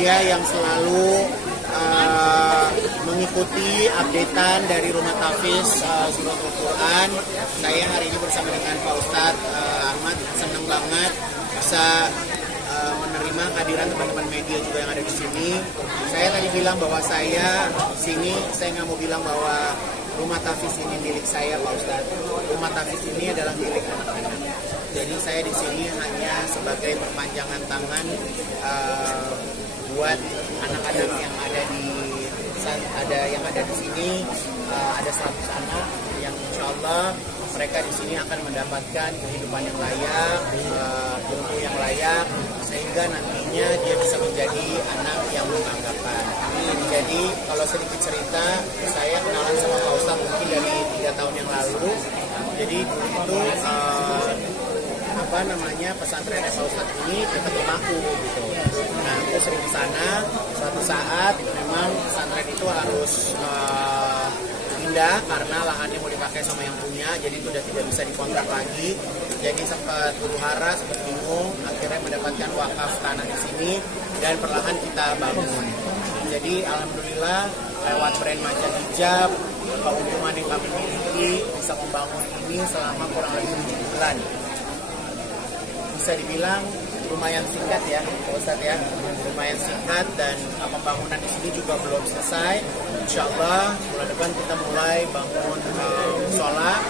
mulia yang selalu mengikuti updatean dari Rumah Tahfiz Suratul Quran. Saya hari ini bersama dengan Pak Ustadz Ahmad, senang banget bisa menerima kehadiran teman-teman media juga yang ada di sini. Saya tadi bilang bahwa saya nggak mau bilang bahwa Rumah Tahfiz ini milik saya, Pak Ustadz. Rumah Tahfiz ini adalah milik anak-anak. Jadi saya di sini hanya sebagai perpanjangan tangan buat anak-anak yang ada di sini. Ada 100 anak yang insya Allah mereka di sini akan mendapatkan kehidupan yang layak, ilmu yang layak, sehingga nantinya dia bisa menjadi anak yang berbanggakan. Jadi kalau sedikit cerita, saya kenalan sama Pak Ustadz mungkin dari 3 tahun yang lalu. Jadi dulu itu pesantren Pak Ustadz ini dekat rumahku gitu. Nah, aku sering ke sana. Suatu saat memang pesantren itu harus pindah karena lahannya mau dipakai sama yang punya, jadi itu udah tidak bisa dikontrak lagi. Jadi sempat huru-hara, sempat bingung, akhirnya mendapatkan wakaf tanah di sini dan perlahan kita bangun. Jadi alhamdulillah lewat brand Maja Hijab, keuntungan yang kami miliki bisa membangun ini selama kurang lebih 7 bulan. Bisa dibilang lumayan singkat ya, Pak Ustadz ya, lumayan singkat, dan pembangunan di sini juga belum selesai. Insya Allah bulan depan kita mulai bangun musola,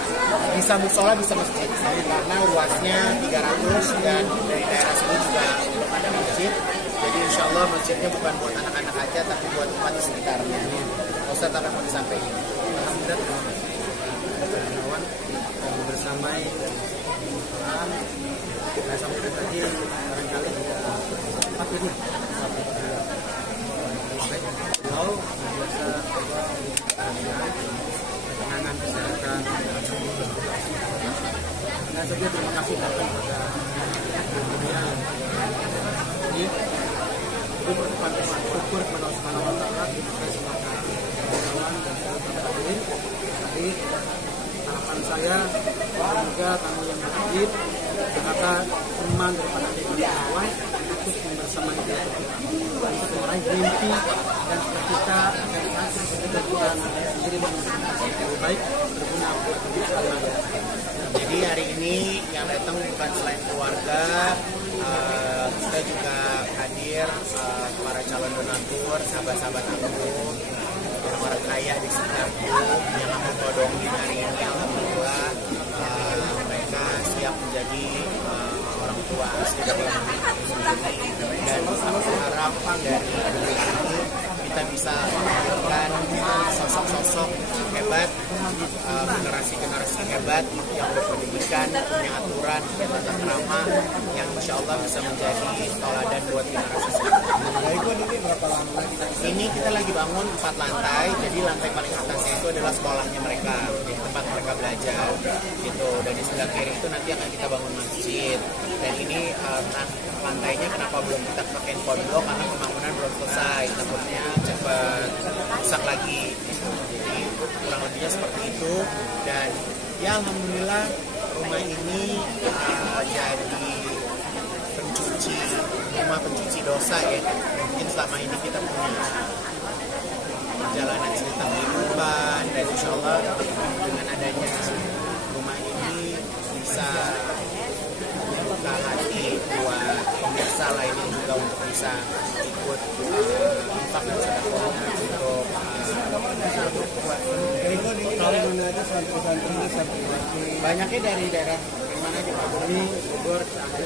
bisa musola bisa masjid, karena luasnya 300 dan dari daerah sini juga belum ada masjid. Jadi insya Allah masjidnya bukan buat anak-anak aja, tapi buat umat di sekitarnya. Pak Ustadz apa yang mau disampaikan? Alhamdulillah bersama kita sampai tadi barangkali juga tempat ini kalau biasa penanganan kesehatan dan juga terima kasih kepada media ini itu berpantai syukur kepada Allah Subhanahu wa taala kita semua kawan dan teman-teman tadi harapan saya semoga kamu yang hadir kata teman daripada kawan untuk membersamai dia untuk meraih mimpi dan cita-cita dan hasil kehidupan sendiri lebih baik berguna buat bersama. Jadi hari ini yang datang bukan selain keluarga, kita juga hadir para calon donatur, sahabat-sahabat aku, orang kaya di sekitarku yang aku todongin hari ini. Alhamdulillah mereka siap menjadi orang tua asli dari dan aku harap dari ini kita bisa memberikan sosok-sosok hebat, generasi-generasi hebat yang berpendidikan, punya aturan, punya tata krama, yang insya Allah bisa menjadi tauladan buat generasi selanjutnya. Ini berapa lama Ini kita lagi bangun 4 lantai, jadi lantai paling atasnya itu adalah sekolahnya mereka, jadi tempat mereka belajar gitu. Dan di sebelah kiri itu nanti akan kita bangun masjid. Dan ini lantainya kenapa belum kita pakai konblok, karena pembangunan belum selesai, takutnya cepat rusak lagi gitu. Jadi kurang lebihnya seperti itu. Dan ya alhamdulillah rumah ini jadi rumah pencuci dosa ya. Mungkin selama ini kita punya perjalanan cerita kehidupan, dan insya Allah dengan adanya rumah ini bisa membuka hati buat pemirsa lainnya juga untuk bisa ikut infak dan sedekah untuk banyaknya dari daerah mana aja Pak? Bumi, Bogor, Cianjur,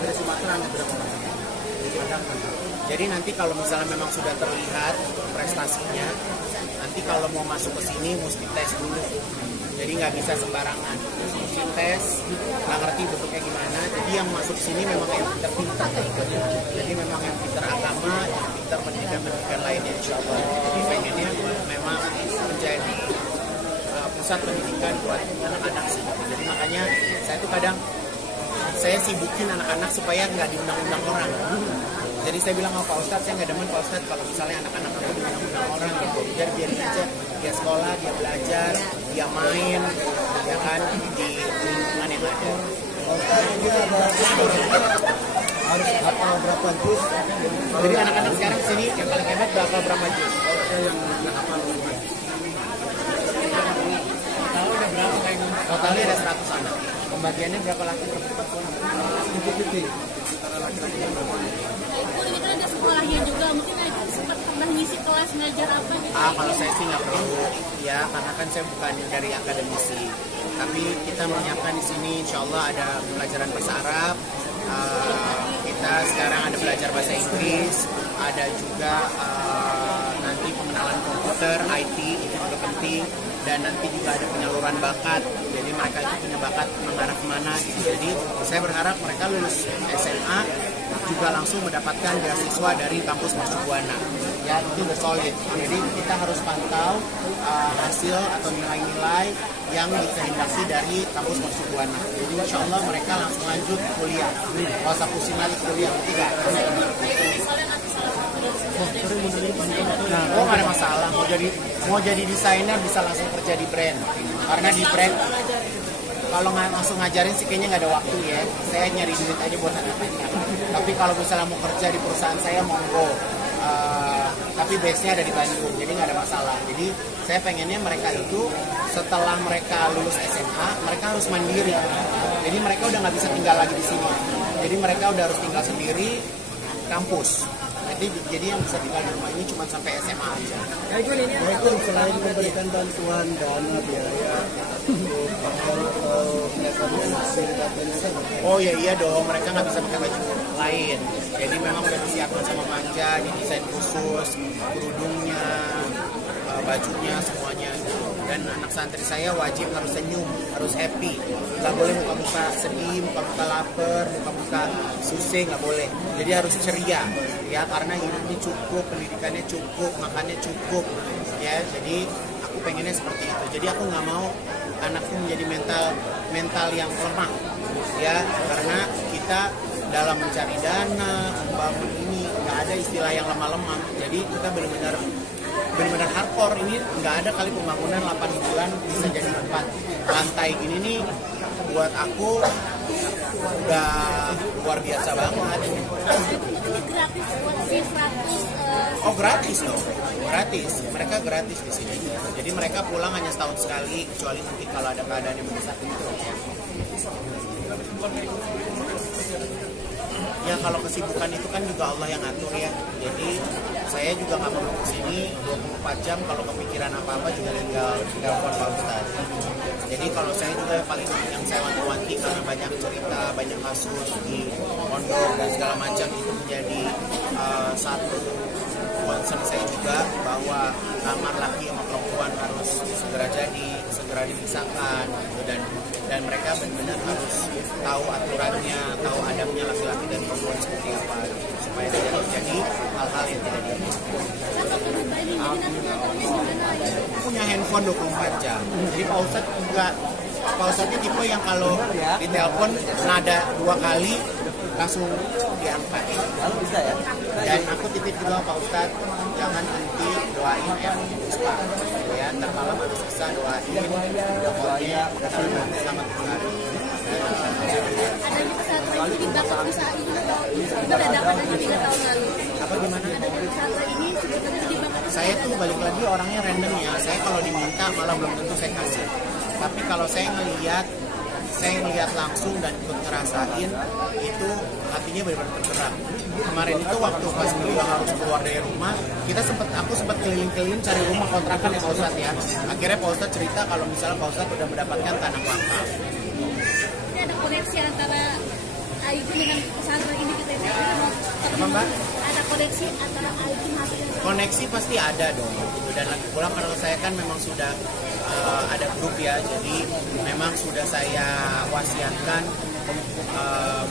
dari Sumatera ada berapa orang? Jadi nanti kalau misalnya memang sudah terlihat prestasinya, nanti kalau mau masuk ke sini mesti tes dulu. Jadi nggak bisa sembarangan, mesti tes, nggak ngerti bentuknya gimana. Jadi yang masuk sini memang yang pintar-pintar, jadi memang yang pintar agama, yang pintar pendidikan lainnya insya Allah. Jadi pengennya memang menjadi pusat pendidikan buat anak-anak sih. Jadi makanya saya tuh kadang saya sibukin anak-anak supaya nggak diundang-undang orang. Jadi saya bilang sama Pak Ustadz, saya nggak demen Pak Ustadz kalau misalnya anak-anak aku diundang-undang orang gitu. Biarin aja, dia sekolah, dia belajar, dia main, ya kan, di lingkungan yang ada. harus hafal berapa juz. Jadi anak-anak sekarang sini yang paling hebat bakal berapa juz? Saya yang nggak hafal berapa. Tahu ada berapa kayak ini? Totalnya ada 100 anak. Pembagiannya berapa laki perempuan? 50-50. Itu ada sekolahnya juga, mungkin ada sempat pernah ngisi kelas ngajar apa gitu. Kalau saya sih nggak perlu ya, karena kan saya bukan dari akademisi. Tapi kita menyiapkan di sini, insya Allah ada pelajaran bahasa Arab. Kita sekarang ada belajar bahasa Inggris, ada juga nanti pengenalan komputer, IT itu juga penting, dan nanti juga ada penyaluran bakat. Jadi mereka itu punya bakat mengarah kemana gitu. Jadi saya berharap mereka lulus SMA juga langsung mendapatkan beasiswa dari kampus Mercubuana. Ya itu udah solid. Jadi kita harus pantau hasil atau nilai-nilai yang dikehendaki dari kampus Mercubuana. Jadi insya Allah mereka langsung lanjut kuliah. Nggak usah pusing lagi kuliah tidak. Oh nggak ada masalah. Mau jadi desainer bisa langsung kerja di brand. Karena di brand kalau nggak langsung ngajarin sih kayaknya nggak ada waktu ya. Saya nyari duit aja buat anak-anak. Tapi kalau misalnya mau kerja di perusahaan saya monggo. Tapi base-nya ada di Bandung, jadi nggak ada masalah. Jadi saya pengennya mereka itu setelah mereka lulus SMA, mereka harus mandiri. Jadi mereka udah nggak bisa tinggal lagi di sini. Jadi mereka udah harus tinggal sendiri kampus. Jadi yang bisa tinggal di rumah ini cuma sampai SMA aja. Mereka selain memberikan bantuan dana biaya Oh iya dong, mereka nggak bisa pakai baju lain. Jadi memang udah disiapkan sama Panja, didesain khusus, kerudungnya, bajunya, semuanya. Dan anak santri saya wajib harus senyum, harus happy. Nggak boleh muka-muka sedih, muka-muka lapar, muka-muka susah, nggak boleh. Jadi harus ceria, ya karena hidupnya cukup, pendidikannya cukup, makannya cukup. Ya, jadi aku pengennya seperti itu. Jadi aku nggak mau anakku menjadi mental yang lemah, ya karena kita dalam mencari dana, membangun ini nggak ada istilah yang lemah-lemah. Jadi kita benar-benar hardcore. Ini nggak ada kali pembangunan 8 bulan bisa jadi 4 lantai gini nih, buat aku udah luar biasa banget. Ini gratis buat si 100. Oh gratis loh, gratis. Mereka gratis di sini. Jadi mereka pulang hanya setahun sekali, kecuali mungkin kalau ada keadaan yang mendesak gitu. Ya kalau kesibukan itu kan juga Allah yang ngatur ya. Jadi saya juga nggak perlu kesini 24 jam. Kalau kepikiran apa-apa juga tinggal telepon Pak Ustadz. Jadi kalau saya juga paling yang saya wanti-wanti karena banyak cerita, banyak kasus di pondok dan segala macam, itu menjadi satu concern saya juga bahwa kamar laki sama perempuan harus segera jadi, segera dipisahkan gitu. Dan mereka benar-benar harus tahu aturannya, tahu adabnya laki-laki dan perempuan seperti apa gitu, supaya tidak terjadi hal-hal yang tidak diinginkan. Punya handphone 24 jam. Jadi Pak Ustadz juga, Pak Ustadznya tipe yang kalau ditelepon nada 2 kali langsung diangkat. Lalu bisa ya? Dan aku titip juga Pak Ustadz, jangan nanti doain yang Puspa. Ya, ntar malam habis bisa doain, pokoknya selamat hari. Adanya pesantren ini bakal bisa itu dadakan aja 3 tahun lalu. Apa gimana? Adanya pesantren ini sebetulnya di bakal. Saya tuh balik lagi orangnya random ya. Saya kalau diminta malah belum tentu saya kasih. Tapi kalau saya ngelihat langsung dan ikut ngerasain, itu hatinya benar-benar tergerak. Kemarin itu waktu pas beliau harus keluar dari rumah, aku sempat keliling-keliling cari rumah kontrakan ya Pak Ustadz ya. Akhirnya Pak Ustadz cerita kalau misalnya Pak Ustadz udah mendapatkan tanah wakaf. Ini ada koneksi antara Aigun dengan pesantren ini kita ini. Apa Mbak? Ada koneksi antara Aigun hasil yang sama. Koneksi pasti ada dong gitu. Dan lagi pula kalau saya kan memang sudah ada grup ya, jadi memang sudah saya wasiatkan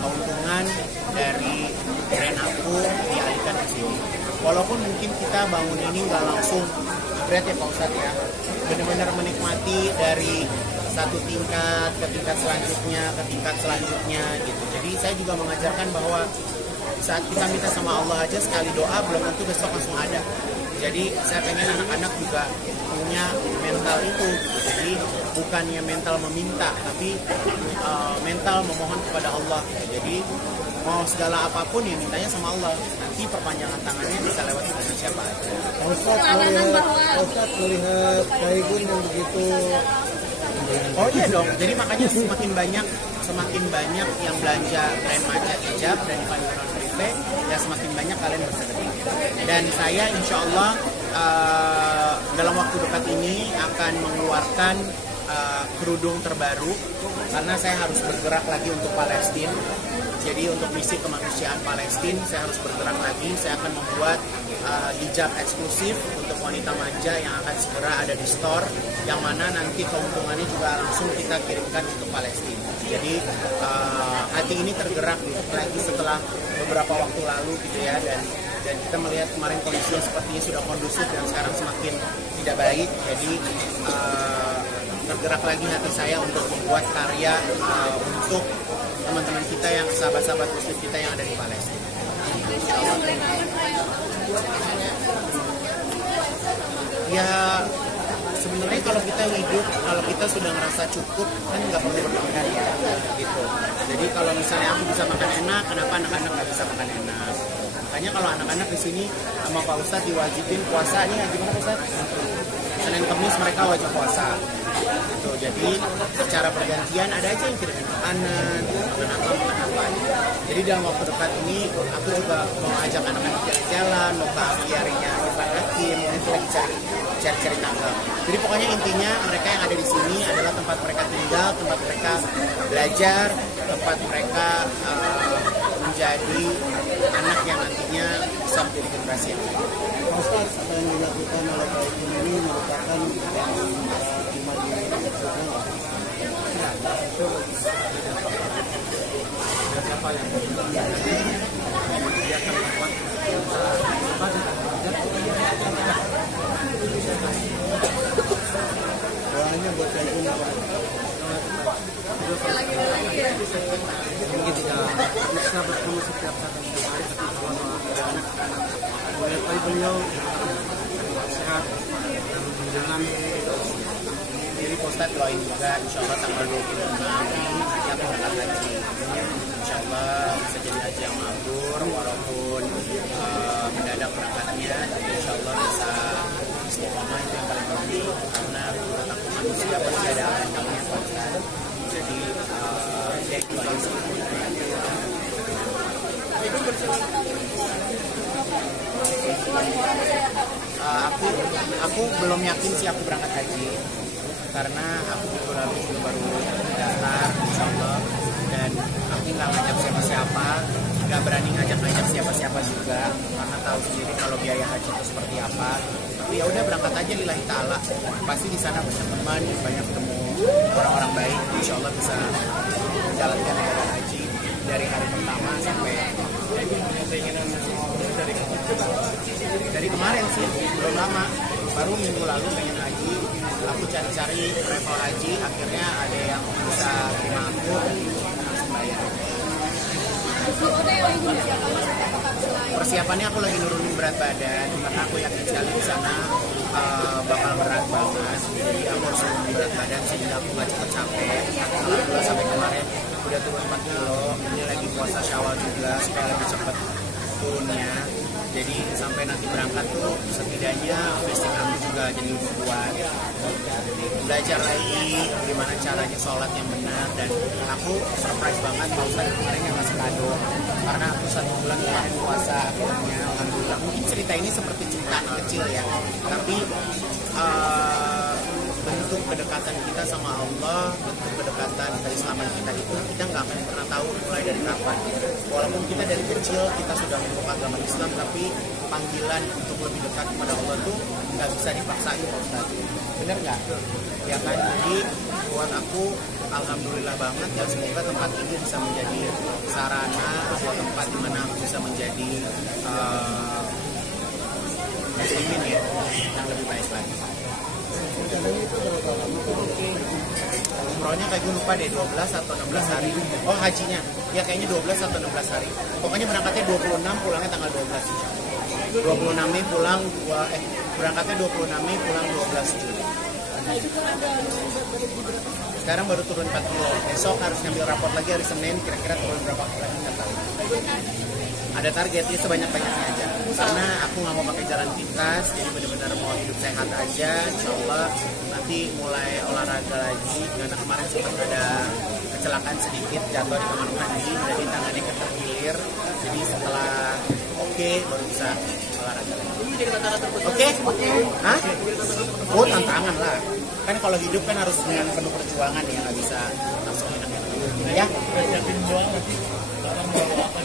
keuntungan dari brand aku dialihkan ke sini. Walaupun mungkin kita bangun ini nggak langsung berat ya Pak Ustadz ya, benar-benar menikmati dari satu tingkat ke tingkat selanjutnya gitu. Jadi saya juga mengajarkan bahwa saat kita minta sama Allah aja sekali doa belum tentu besok langsung ada. Jadi saya pengen anak-anak juga punya mental itu gitu. Jadi bukannya mental meminta, tapi mental memohon kepada Allah gitu. Jadi mau segala apapun ya mintanya sama Allah. Nanti perpanjangan tangannya bisa lewat dengan siapa aja. Ustaz melihat Kaigun yang begitu. Oh iya dong, jadi makanya semakin banyak yang belanja tren Maja hijab dan Fanny Fripe, ya semakin banyak kalian bersedekah. Dan saya insya Allah dalam waktu dekat ini akan mengeluarkan kerudung terbaru karena saya harus bergerak lagi untuk Palestina. Jadi untuk misi kemanusiaan Palestina saya harus bergerak lagi. Saya akan membuat hijab eksklusif untuk wanita manja yang akan segera ada di store, yang mana nanti keuntungannya juga langsung kita kirimkan untuk Palestina. Jadi hati ini tergerak lagi setelah beberapa waktu lalu gitu ya, dan kita melihat kemarin kondisinya sepertinya sudah kondusif dan sekarang semakin tidak baik. Jadi tergerak lagi hati saya untuk membuat karya untuk teman-teman kita yang sahabat-sahabat muslim kita yang ada di Palestina. Ya sebenarnya kalau kita hidup, kalau kita sudah ngerasa cukup kan nggak perlu berlebihan ya gitu. Jadi kalau misalnya aku bisa makan enak, kenapa anak-anak nggak bisa makan enak? Makanya kalau anak-anak di sini sama Pak Ustadz diwajibin puasa nih, gimana Pak Ustadz? Senin Kamis mereka wajib puasa. Gitu. Jadi secara pergantian ada aja yang kirimin makanan, makan apa. Jadi dalam waktu dekat ini aku juga mau ajak anak-anak jalan-jalan, mau ke aviarinya Irfan Hakim, nanti lagi cari tanggal. Jadi pokoknya intinya mereka yang ada di sini adalah tempat mereka tinggal, tempat mereka belajar, tempat mereka menjadi anak yang nantinya bisa menjadi generasi yang baik. Ustaz, apa yang dilakukan oleh Kaigun ini merupakan iman di siapa yang dia akan membuat doanya buat Kaigun apa? mungkin tidak bisa bertemu setiap saat dan setiap hari, tapi kalau anak-anak melihat beliau sehat dan menjalan. Jadi Pak Ustadz doain juga insya Allah tanggal 26 nanti aku berangkat haji. Insya Allah bisa jadi haji yang mabrur walaupun mendadak berangkatnya, tapi insya Allah bisa istiqomah, itu yang paling penting karena menurut aku manusia pasti ada amalnya Pak Ustadz. Jadi ya itu aja sih. Aku belum yakin sih aku berangkat haji karena aku minggu lalu juga baru daftar insya Allah, dan aku nggak ngajak siapa-siapa, nggak berani ngajak siapa-siapa juga karena tahu sendiri kalau biaya haji itu seperti apa. Tapi ya udah berangkat aja lillahi ta'ala, pasti di sana banyak teman, banyak ketemu orang-orang baik, insya Allah bisa menjalankan ibadah haji dari hari pertama sampai dari kemarin sih, belum lama, baru minggu lalu pengen haji. Aku cari-cari travel haji, akhirnya ada yang bisa terima aku, langsung bayar. Persiapannya aku lagi nurunin berat badan karena aku yakin sekali di sana bakal berat banget. Jadi aku harus nurunin berat badan sehingga aku nggak cepet capek. Alhamdulillah sampai kemarin udah turun 4 kilo. Ini lagi puasa Syawal juga supaya lebih cepet turunnya. Jadi sampai nanti berangkat tuh setidaknya fisik aku juga jadi lebih kuat. Jadi belajar lagi gimana caranya sholat yang benar, dan aku surprise banget Pak Ustadz kemarin yang ngasih kado karena aku 1 bulan kemarin puasa akhirnya alhamdulillah. Mungkin cerita ini seperti cerita anak kecil ya, tapi bentuk kedekatan kita sama Allah, bentuk kedekatan keislaman kita itu kita nggak akan pernah tahu mulai dari kapan. Walaupun kita dari kecil kita sudah memeluk agama Islam, tapi panggilan untuk lebih dekat kepada Allah tuh nggak bisa dipaksain Pak Ustadz. Bener nggak? Ya kan? Jadi buat aku alhamdulillah banget ya, semoga tempat ini bisa menjadi sarana atau tempat di mana aku bisa menjadi muslimin ya yang lebih baik lagi. Umrohnya kayak gue lupa deh, 12 atau 16 hari. Oh hajinya, ya kayaknya 12 atau 16 hari. Pokoknya berangkatnya 26, pulangnya tanggal 12 insya Allah. 26 Mei pulang, berangkatnya 26 Mei, pulang 12 Juli. Sekarang baru turun 4 kilo. Besok harus ngambil raport lagi hari Senin, kira-kira turun berapa kilo lagi nggak tahu. Ada targetnya sebanyak-banyaknya aja. Karena aku nggak mau pakai jalan pintas, jadi benar-benar mau hidup sehat aja. Insya Allah nanti mulai olahraga lagi. Karena kemarin sempat ada kecelakaan sedikit, jatuh di kamar mandi, jadi tangannya ketergilir. Jadi setelah oke, baru bisa olahraga lagi. Oke? Hah? Oh, tantangan lah. Kan kalau hidup kan harus dengan penuh perjuangan ya, nggak bisa langsung enak-enak. Ya?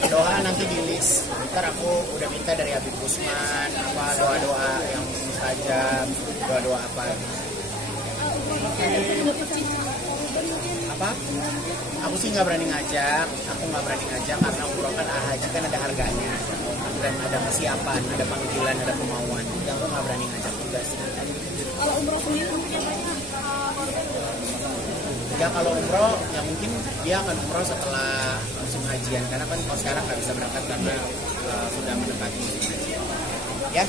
Doa nanti di list. Ntar aku udah minta dari Habib Usman apa doa-doa yang mustajab, doa-doa apa. Apa? Aku sih nggak berani ngajak. Aku nggak berani ngajak karena umroh kan haji kan ada harganya dan ada persiapan, ada panggilan, ada kemauan. Jadi aku nggak berani ngajak juga sih. Kalau umroh sendiri mungkin banyak Ya kalau umroh, ya mungkin dia akan umroh setelah musim hajian. Karena kan kalau sekarang nggak bisa berangkat karena sudah mendekati musim hajian. Ya.